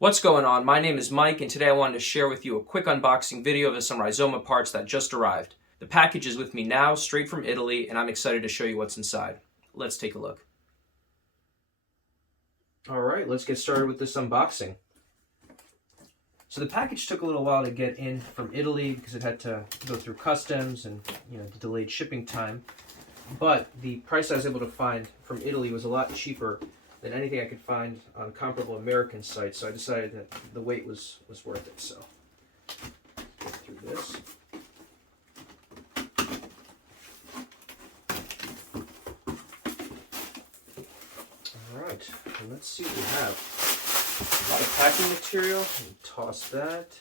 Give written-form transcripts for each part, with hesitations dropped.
What's going on? My name is Mike, and today I wanted to share with you a quick unboxing video of some Rizoma parts that just arrived. The package is with me now, straight from Italy, and I'm excited to show you what's inside. Let's take a look. Alright, let's get started with this unboxing. So the package took a little while to get in from Italy because it had to go through customs and the delayed shipping time. But the price I was able to find from Italy was a lot cheaper than anything I could find on comparable American sites, so I decided that the wait was worth it. So, get through this. Alright, and let's see what we have. A lot of packing material, and toss that.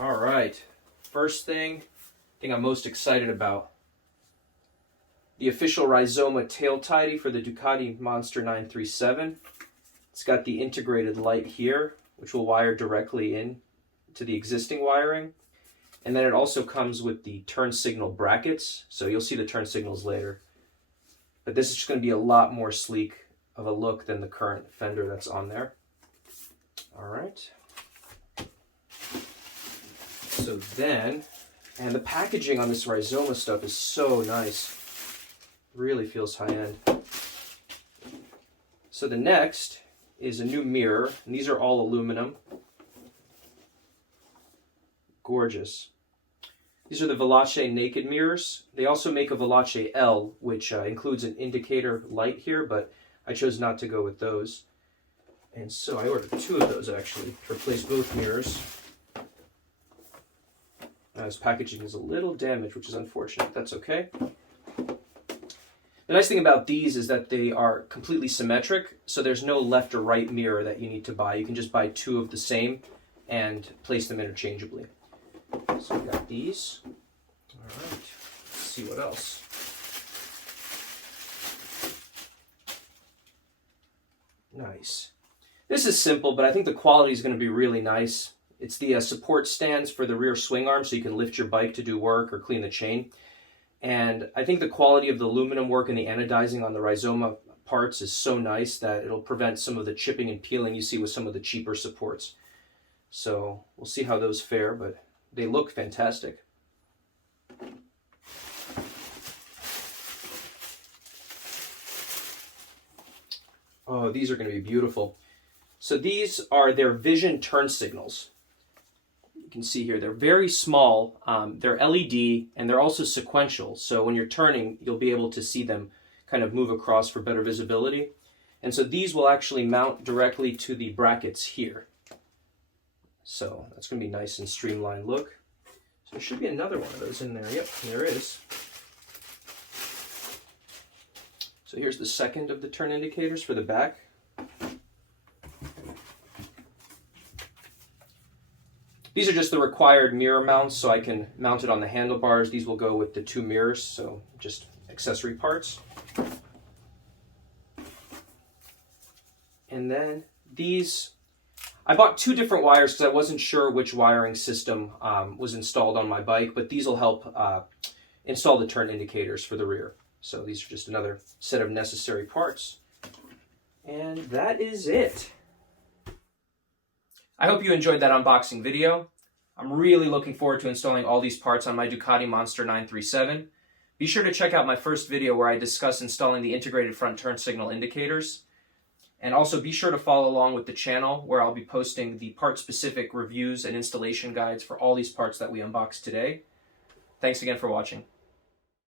Alright, first thing I'm most excited about. The official Rizoma tail tidy for the Ducati Monster 937. It's got the integrated light here, which will wire directly in to the existing wiring. And then it also comes with the turn signal brackets, so you'll see the turn signals later. But this is just going to be a lot more sleek of a look than the current fender that's on there. All right. So then, and the packaging on this Rizoma stuff is so nice. Really feels high-end. So the next is a new mirror, and these are all aluminum. Gorgeous. These are the Veloce naked mirrors. They also make a Veloce L, which includes an indicator light here, but I chose not to go with those. And so I ordered two of those actually to replace both mirrors. This packaging is a little damaged, which is unfortunate. That's okay. The nice thing about these is that they are completely symmetric, so there's no left or right mirror that you need to buy. You can just buy two of the same and place them interchangeably. So we got these. All right, let's see what else. Nice. This is simple, but I think the quality is going to be really nice. It's the support stands for the rear swing arm, so you can lift your bike to do work or clean the chain. And I think the quality of the aluminum work and the anodizing on the Rizoma parts is so nice that it'll prevent some of the chipping and peeling you see with some of the cheaper supports. So we'll see how those fare, but they look fantastic. Oh, these are going to be beautiful. So these are their vision turn signals. You can see here, they're very small, they're LED, and they're also sequential, so when you're turning, you'll be able to see them kind of move across for better visibility. And so these will actually mount directly to the brackets here. So that's going to be a nice and streamlined look. So there should be another one of those in there. Yep, there is. So here's the second of the turn indicators for the back. These are just the required mirror mounts, so I can mount it on the handlebars. These will go with the two mirrors, so just accessory parts. And then these, I bought two different wires because I wasn't sure which wiring system was installed on my bike, but these will help install the turn indicators for the rear. So these are just another set of necessary parts. And that is it. I hope you enjoyed that unboxing video. I'm really looking forward to installing all these parts on my Ducati Monster 937. Be sure to check out my first video where I discuss installing the integrated front turn signal indicators. And also be sure to follow along with the channel where I'll be posting the part-specific reviews and installation guides for all these parts that we unboxed today. Thanks again for watching.